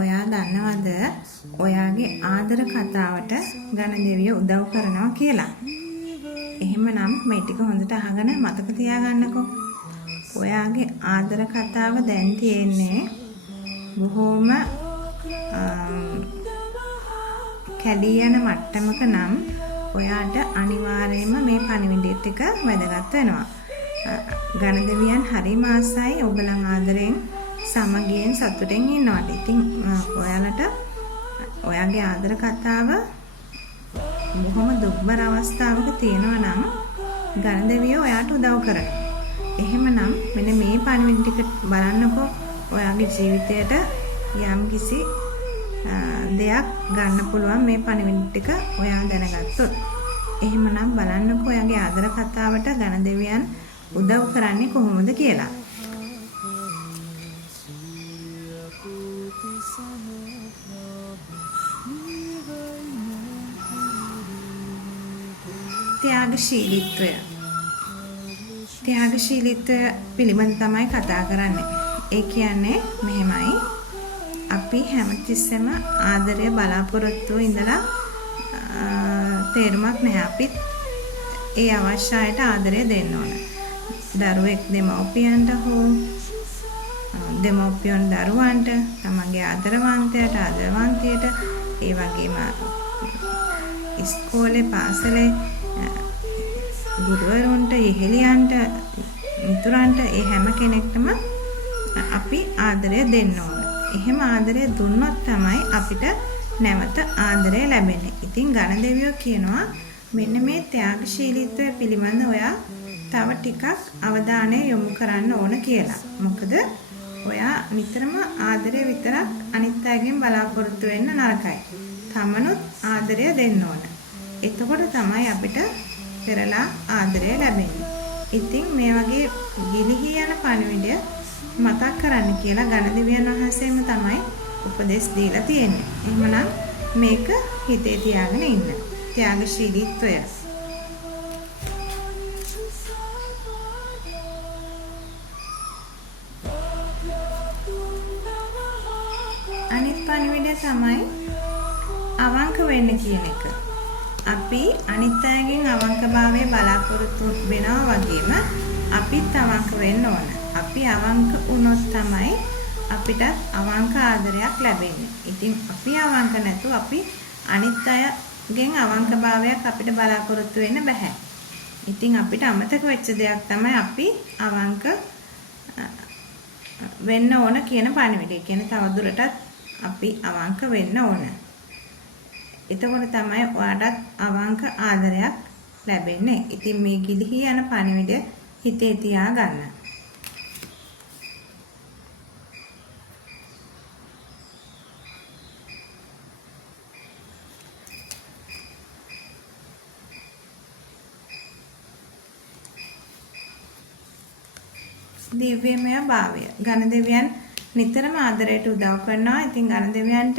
ඔයා දන්නවද ඔයාගේ ආදර කතාවට ගණදෙවියෝ උදව් කරනවා කියලා? එහෙමනම් මේ ටික හොඳට අහගෙන මතක තියාගන්නකෝ. ඔයාගේ ආදර කතාව දැන් තියෙන්නේ බොහොම කැඩී යන මට්ටමක නම් ඔයාට අනිවාර්යයෙන්ම මේ පණිවිඩය ටික වැදගත් වෙනවා. ගණදෙවියන් හරි මාසයි ඔයගලන් ආදරෙන් සමගියෙන් සතුටෙන් ඉන්නවට. ඉතින් ඔයාලට ඔයාගේ ආදර කතාව බොහොම දුක්බර අවස්ථාවක තියෙනවා නම් ගණදෙවියෝ ඔයාට උදව් කරනවා. එහෙමනම් මෙන්න මේ පණිවිඩ ටික බලන්නකෝ. ඔයාගේ ජීවිතයට යම්කිසි දෙයක් ගන්න පුළුවන් මේ පණිවිඩ ටික ඔයා දැනගත්තොත්. එහෙමනම් බලන්නකෝ ඔයාගේ ආදර කතාවට ගණදෙවියන් උදව් කරන්නේ කොහොමද කියලා. ත්‍යාගශීලීත්වය පිළිබඳ තමයි කතා කරන්නේ. ඒ කියන්නේ මෙහෙමයි. අපි හැමතිස්සෙම ආදරය බලාපොරොත්තු ඉඳලා තේරුමක් නැහැ. අපිත් ඒ අවශ්‍යයට ආදරය දෙන්න ඕන. දරුවෙක් දෙමව්පියන්ට හෝ දෙමව්පියන් දරුවන්ට, තමන්ගේ ආදරවන්තයට ආදරවන්තියට, ඒ වගේම ඉස්කෝලේ පාසලේ ගුරුවරුන්ට, ඉහෙලියන්ට, මිතුරන්ට, ඒ හැම කෙනෙක්ටම අපි ආදරය දෙන්න ඕන. එහෙම ආදරය දුන්නොත් තමයි අපිට නැවත ආදරය ලැබෙන්නේ. ඉතින් ගණදෙවියෝ කියනවා මෙන්න මේ ත්‍යාගශීලීත්වය පිළිබඳ ඔයා තව ටිකක් අවධානය යොමු කරන්න ඕන කියලා. මොකද ඔයා නිතරම ආදරය විතරක් අනිත් අයගෙන් බලාපොරොත්තු වෙන්න නරකයි. තමනුත් ආදරය දෙන්න ඕන. එතකොට තමයි අපිට පෙරලා ආදරය ලැබෙන්නේ. ඉතින් මේ වගේ ගිලිහි යන පණිවිඩය මතක් කරන්න කියලා ගණදෙවියන් වහන්සේම තමයි උපදෙස් දීලා තියෙන්නේ. එහෙමනම් මේක හිතේ තියාගෙන ඉන්න. ත්‍යාගශීලීත්වය. අනිත් පණිවිඩය තමයි අවංක වෙන්න කියන එක. අපි අනිත් අයගෙන් අවංකභාවය බලාපොරොත්තු වෙනවා වගේම අපිත් අවංක වෙන්න ඕන. අපි අවංක වුණොත් තමයි අපිට අවංක ආදරයක් ලැබෙන්නේ. ඉතින් අපි අවංක නැතුව අපි අනිත් අයගෙන් අවංකභාවයක් අපිට බලාපොරොත්තු වෙන්න බෑ. ඉතින් අපිට අමතක වෙච්ච දෙයක් තමයි අපි අවංක වෙන්න ඕන කියන පණිවිඩය. කියන්නේ තවදුරටත් අපි අවංක වෙන්න ඕන. එතකොට තමයි ඔයාටත් අවංක ආදරයක් ලැබෙන්නේ. ඉතින් මේ ගිලිහි යන පණිවිඩය හිතේ තියාගන්න. දිව්‍යමය භාවය. ගණදෙවියන් නිතරම ආදරයට උදව් කරනවා. ඉතින් ගණදෙවියන්ට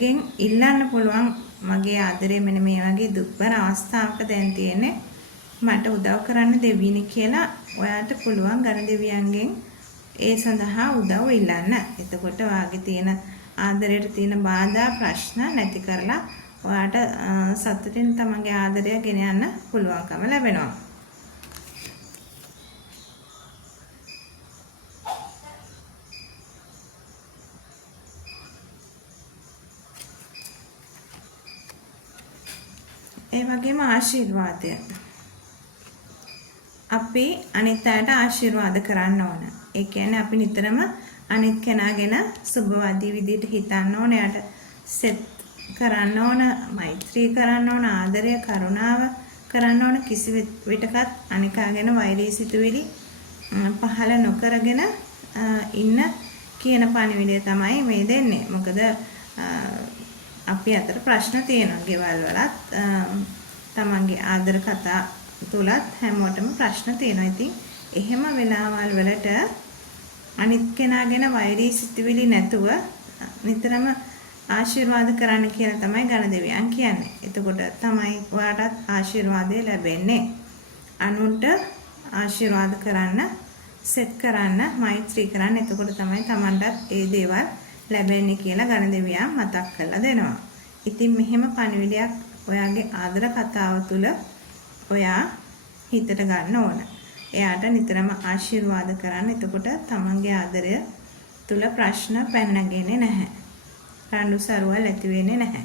ගෙන් ඉල්ලන්න පුළුවන් මගේ ආදරේ මෙන්න මේ වගේ දුක්බර අවස්ථාවක දැන් තියෙන්නේ. මට උදව් කරන්න දෙවියනි කියලා ඔයාට පුළුවන් ගණදෙවියන්ගෙන් ඒ සඳහා උදව් ඉල්ලන්න. එතකොට ඔයාගේ තියෙන ආදරයට තියෙන බාධා ප්‍රශ්න නැති කරලා ඔයාට සතුටින් තමන්ගේ ආදරය ගෙන යන්න පුළුවන්කම ලැබෙනවා. ඒ වගේම ආශිර්වාදය. අපි අනිත් අයට ආශිර්වාද කරන්න ඕන. ඒ කියන්නේ අපි නිතරම අනිත් කෙනා ගැන සුබවාදී විදිහට හිතන්න ඕන. එයාට සෙත් කරන්න ඕන, මෛත්‍රී කරන්න ඕන, ආදරය, කරුණාව කරන්න ඕන. කිසි විටකත් අනිකා ගැන වෛරී සිතුවිලි පහළ නොකරගෙන ඉන්න කියන පණිවිඩය තමයි මේ දෙන්නේ. මොකද අපි අතර ප්‍රශ්න තියෙනවා. ගෙවල් වලත් තමන්ගේ ආදර කතා තුලත් හැමෝටම ප්‍රශ්න තියෙනවා. ඉතින් එහෙම වෙලාවල් වලට අනිත් කෙනා ගැන වෛරී සිතුවිලි නැතුව නිතරම ආශිර්වාද කරන්න කියලා තමයි ගණදෙවියන් කියන්නේ. එතකොට තමයි ඔයාටත් ආශිර්වාදය ලැබෙන්නේ. අනුන්ට ආශිර්වාද කරන්න සෙට් කරන්න, මෛත්‍රී කරන්න. එතකොට තමයි Tamanටත් ඒ දේවල් ලැබෙන්නේ කියලා ගණ දෙවියන් මතක් කරලා දෙනවා. ඉතින් මෙහෙම පණිවිඩයක් ඔයාගේ ආදර කතාව තුළ ඔයා හිතට ගන්න ඕන. එයාට නිතරම ආශිර්වාද කරන්න. එතකොට තමන්ගේ ආදරය තුල ප්‍රශ්න පැන නැගෙන්නේ නැහැ. රණ්ඩු සරුවල් ඇති වෙන්නේ නැහැ.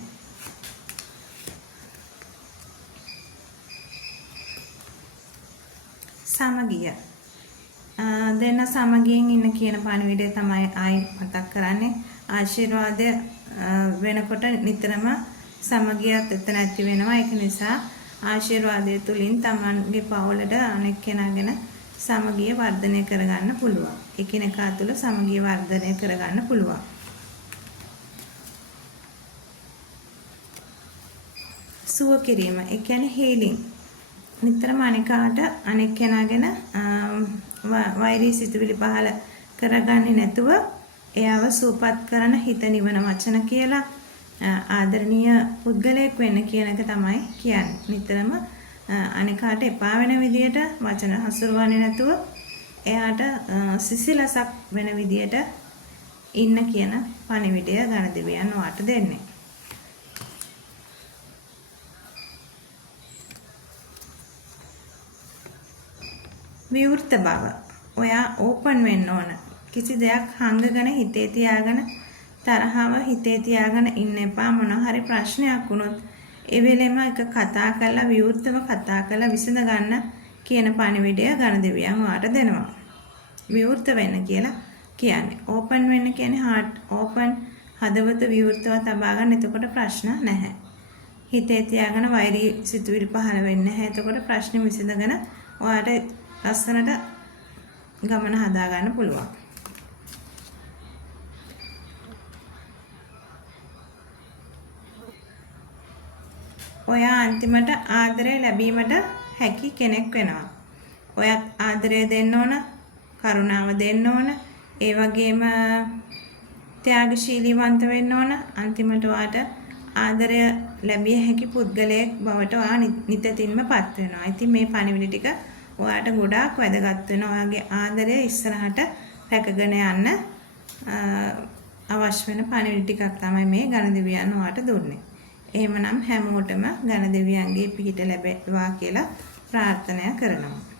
සමගිය. දෙන්න සමගියෙන් ඉන්න කියන පණිවිඩය තමයි ආයි මතක් කරන්නේ. ආශිර්වාදය වෙනකොට නිතරම සමගියත් එතන ඇති වෙනවා. ඒක නිසා ආශිර්වාදය තුලින් තමන්ගේ පවුලට අනෙක් කෙනාගෙන සමගිය වර්ධනය කරගන්න පුළුවන්. එකිනෙකා තුළ සමගිය වර්ධනය කරගන්න පුළුවන්. සුව කිරීම, ඒ කියන්නේ හීලින්. නිතරම අනිකාට අනෙක් කෙනාගෙන වෛරී සිතුවිලි පහළ කරගන්නේ නැතුව එයාව සුවපත් කරන හිත නිවන වචන කියලා ආදරණීය පුද්ගලයෙක් වෙන්න කියන එක තමයි කියන්නේ. නිතරම අනිකාට එපා වෙන විදියට වචන හසුරවන්නේ නැතුව එයාට සිසිලසක් වෙන විදියට ඉන්න කියන පණිවිඩය ගණ දෙවියන් ඔයාට දෙන්නේ. විවෘත බව. ඔයා ඕපන් වෙන්න ඕන. කිසි දෙයක් හංගගෙන හිතේ තියාගෙන තරහව හිතේ තියාගෙන ඉන්න එපා. මොන හරි ප්‍රශ්නයක් වුණොත් ඒ වෙලෙම එක කතා කරලා විවෘතව කතා කරලා විසඳ ගන්න කියන පණිවිඩය ගණ දෙවියන් ඔයාට දෙනවා. විවෘත වෙන්න කියලා කියන්නේ. ඕපන් වෙන්න කියන්නේ heart open, හදවත විවෘතව තබා ගන්න. එතකොට ප්‍රශ්න නැහැ. හිතේ තියාගෙන වෛරී සිතුවිලි පහළ වෙන්නේ නැහැ. එතකොට ප්‍රශ්න විසඳගෙන ඔයාට ලස්සනට ගමන හදා ගන්න පුළුවන්. ඔයා අන්තිමට ආදරය ලැබීමට හැකි කෙනෙක් වෙනවා. ඔයත් ආදරය දෙන්න ඕන, කරුණාව දෙන්න ඕන, ඒ වගේම ත්‍යාගශීලීවන්ත වෙන්න ඕන. අන්තිමට ඔයාට ආදරය ලැබිය හැකි පුද්ගලයෙක් බවට ඔයා නිතින්මපත් වෙනවා. ඉතින් මේ පණිවිඩ ටික ඔයාට ගොඩාක් වැදගත් වෙනවා. ඔයාගේ ආදරය ඉස්සරහට රැකගෙන යන්න අවශ්‍ය වෙන පණිවිඩ ටිකක් තමයි මේ ගණ දෙවියන් ඔයාට දුන්නේ. එහෙමනම් හැමෝටම ගණ දෙවියන්ගේ පිහිට ලැබේවා කියලා ප්‍රාර්ථනා කරනවා.